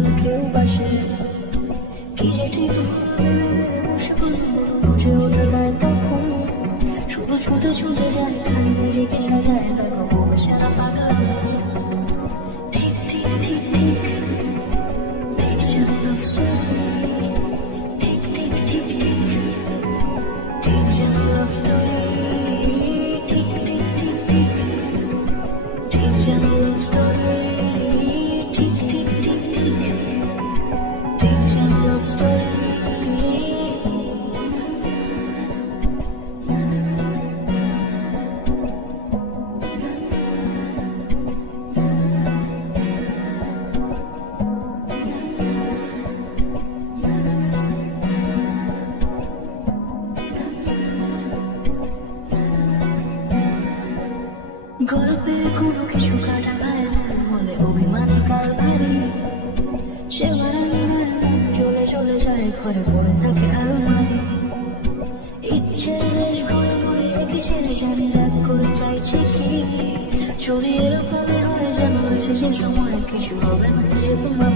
ভালো কেউ বাসে কি যে ঠিক বসে বুঝে ওঠে না তখন শুধু শুধু ছুটে যায় খালি নিজেকে সাজায় দেখো বউ সারা পাগল ঠিক ঠিক ঠিক ঠিক Takes your love story ঠিক ঠিক ঠিক ঠিক Takes your love story ঠিক ঠিক ঠিক ঠিক Takes your love story ঠিক ঠিক ঠিক ঠিক Takes your love story গল্পের কোনো কিছু কাটা ভাই হলে অভিমানে কাল ভারী সে মারানি চলে চলে যায় ঘরে পড়ে থাকে আলমারি ইচ্ছে বেশ ঘরে ঘরে রেখে সে জানি রাগ করে চাইছে কি চুরি এরকমই হয় যেন শেষের সময় কিছু হবে না যে তোমার